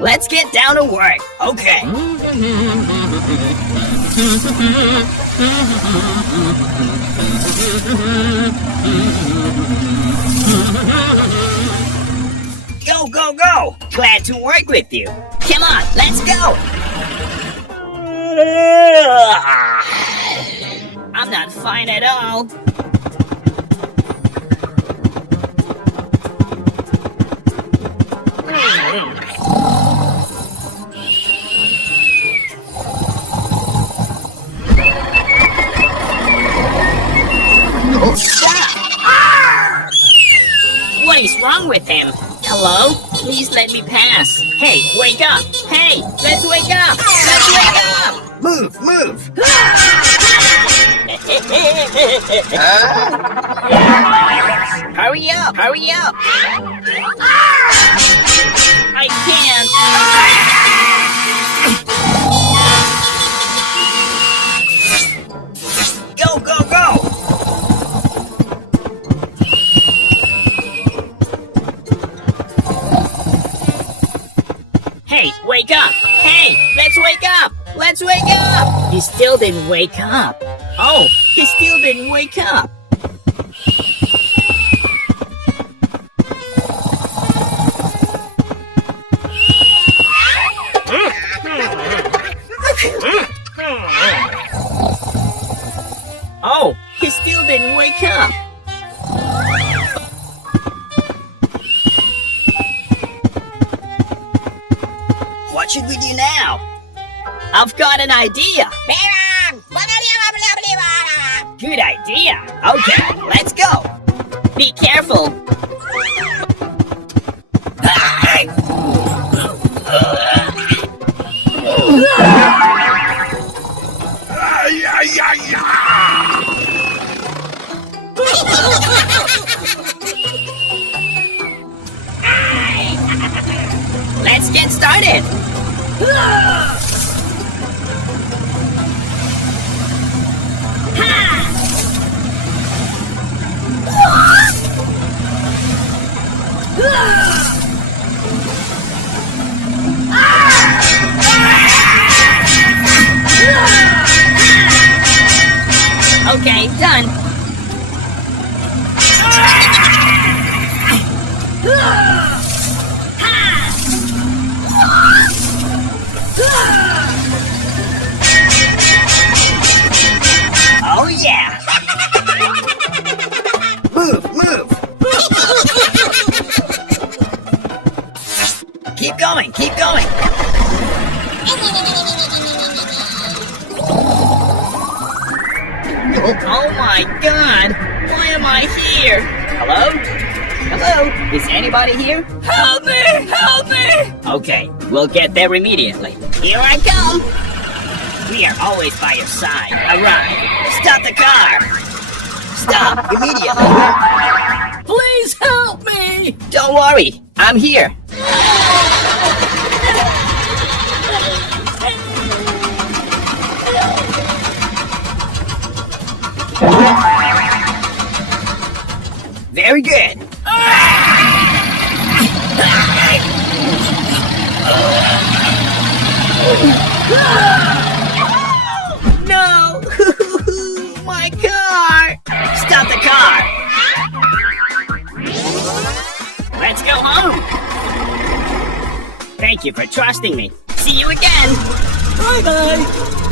let's get down to work. Okay. Go, go, go! Glad to work with you. Come on, let's go! I'm not fine at all. Stop! What is wrong with him? Hello? Please let me pass. Hey, wake up! Hey, let's wake up! Let's wake up! Move, move! Hurry up! Hurry up! I can't! Go, go, go! Hey, wake up! Hey, let's wake up! Let's wake up! He still didn't wake up. Oh, he still didn't wake up. Oh, he still didn't wake up. What should we do now? I've got an idea. Good idea. Okay, let's go. Be careful. Let's get started. Okay, done. Oh yeah! Move, move! Keep going, keep going! Oh my god! Why am I here? Hello? Hello? Is anybody here? Help me! Help me! Okay, we'll get there immediately. Here I come! We are always by your side. Arrive! Stop the car! Stop immediately! Please help me! Don't worry, I'm here. Very good. No! My car! Stop the car! Let's go home! Thank you for trusting me. See you again! Bye-bye!